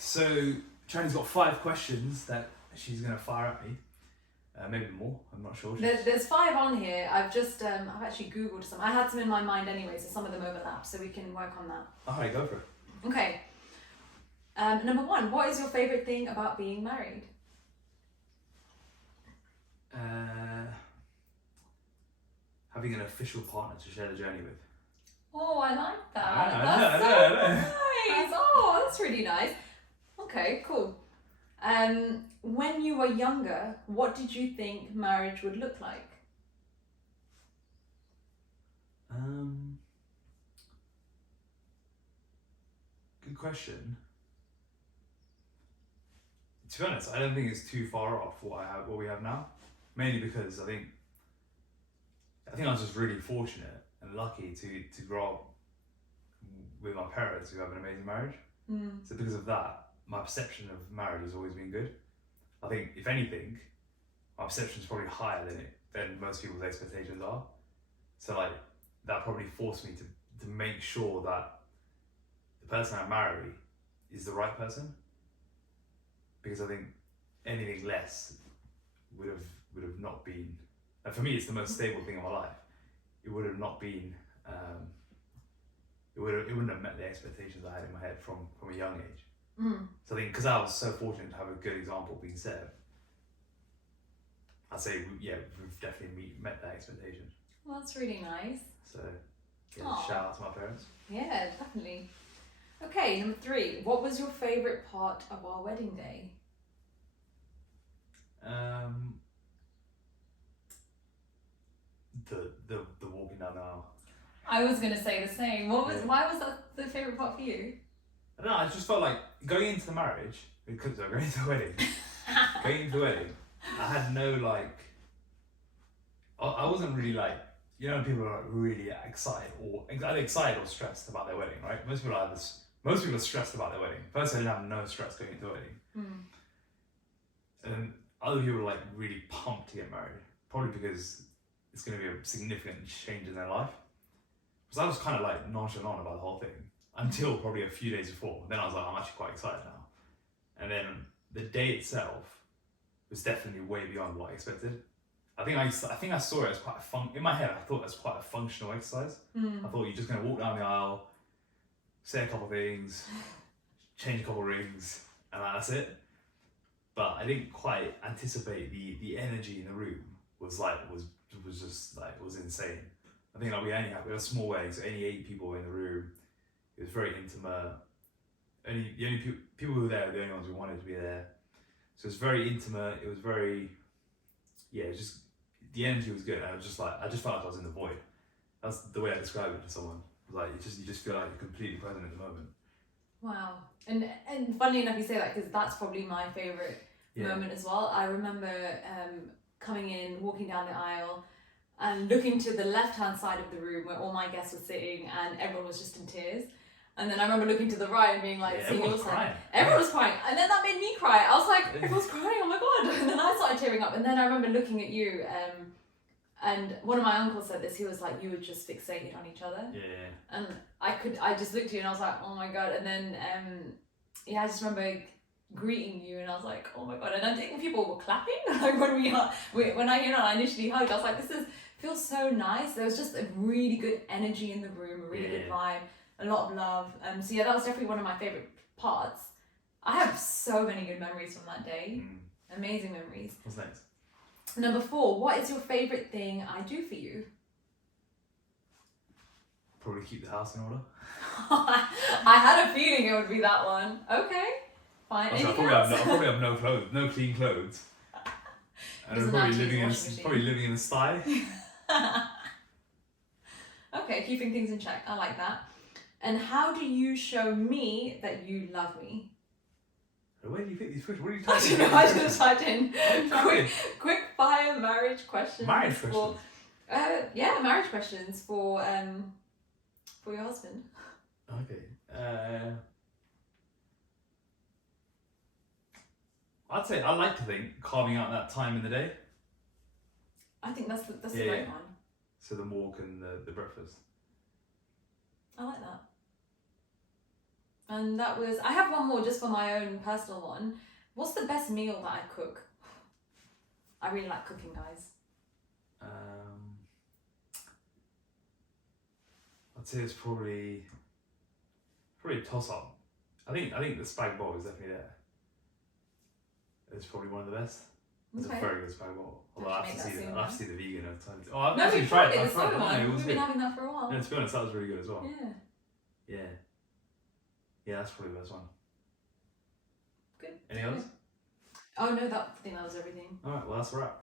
So Chandni's got 5 questions that she's gonna fire at me. Maybe more. I'm not sure. There's 5 on here. I've actually Googled some. I had some in my mind anyway, so some of them overlap, so we can work on that. Alright, go for it. Okay. Number 1, what is your favourite thing about being married? Having an official partner to share the journey with. Oh, I like that. I That's know. nice. Oh, that's really nice. Okay, cool. When you were younger, what did you think marriage would look like? Good question. To be honest, I don't think it's too far off what we have now. Mainly because I think I was just really fortunate and lucky to grow up with my parents who have an amazing marriage. So because of that, my perception of marriage has always been good. I think if anything, my perception is probably higher than most people's expectations are. So like that probably forced me to make sure that the person I marry is the right person. Because I think anything less would have not been. And for me, it's the most stable thing in my life. It would have not been. It wouldn't have met the expectations I had in my head from a young age. So I think because I was so fortunate to have a good example being set, I'd say we've definitely met that expectation. Well, that's really nice. So shout out to my parents. Yeah, definitely. Okay, number 3. What was your favourite part of our wedding day? The walking down the aisle. I was gonna say the same. Why was that the favourite part for you? I don't know, I just felt like going into the marriage, going into the wedding, I had no I wasn't really people are really excited or stressed about their wedding, right? Most people are stressed about their wedding. First, I didn't have no stress going into the wedding. And other people are really pumped to get married, probably because it's going to be a significant change in their life. Because I was kind of nonchalant about the whole thing until probably a few days before. Then I was like, I'm actually quite excited now. And then the day itself was definitely way beyond what I expected. I think I saw it as quite in my head, I thought it was quite a functional exercise. I thought you're just going to walk down the aisle, say a couple of things, change a couple of rings, and that's it. But I didn't quite anticipate the energy in the room was insane. I think we had a small wedding, so only 8 people were in the room. It was very intimate. The only people who were there were the only ones who wanted to be there. So it was very intimate. It was very, just the energy was good. And I just felt like I was in the void. That's the way I describe it to someone. You just feel like you're completely present in the moment. Wow. And funnily enough, you say that because that's probably my favourite moment as well. I remember coming in, walking down the aisle, and looking to the left-hand side of the room where all my guests were sitting, and everyone was just in tears. And then I remember looking to the right and being everyone was crying. Everyone was crying, and then that made me cry. I was like, everyone's crying, oh my god! And then I started tearing up. And then I remember looking at you, and one of my uncles said this. He was like, you were just fixated on each other. Yeah. And I just looked at you and I was like, oh my god. And then I just remember greeting you, and I was like, oh my god. And I think people were clapping when I initially hugged. I was like, feels so nice. There was just a really good energy in the room, a really good vibe, a lot of love. So that was definitely one of my favourite parts. I have so many good memories from that day. Amazing memories. What's next? Number 4, what is your favourite thing I do for you? Probably keep the house in order. I had a feeling it would be that one. Okay, fine. I probably have no clothes, no clean clothes. And I'm probably living in a sty. Okay, keeping things in check. I like that. And how do you show me that you love me? Where do you think these questions? What are you typing in? I just typed in quick fire marriage questions. Marriage questions? Marriage questions for your husband. Okay. I'd say I like to think carving out that time in the day. I think that's the right one. So the walk and the breakfast. I like that. And that was. I have one more just for my own personal one. What's the best meal that I cook? I really like cooking, guys. I'd say it's probably a toss up. I think the spag bowl is definitely there. It's probably one of the best. It's a very good spag bowl. Although I have to see the vegan alternative. Oh, I've actually tried it. We've been having that for a while. No, to be honest, that was really good as well. Yeah. Yeah, that's probably the best one. Good. Any others? Oh no, I think that was everything. Alright, well that's a wrap.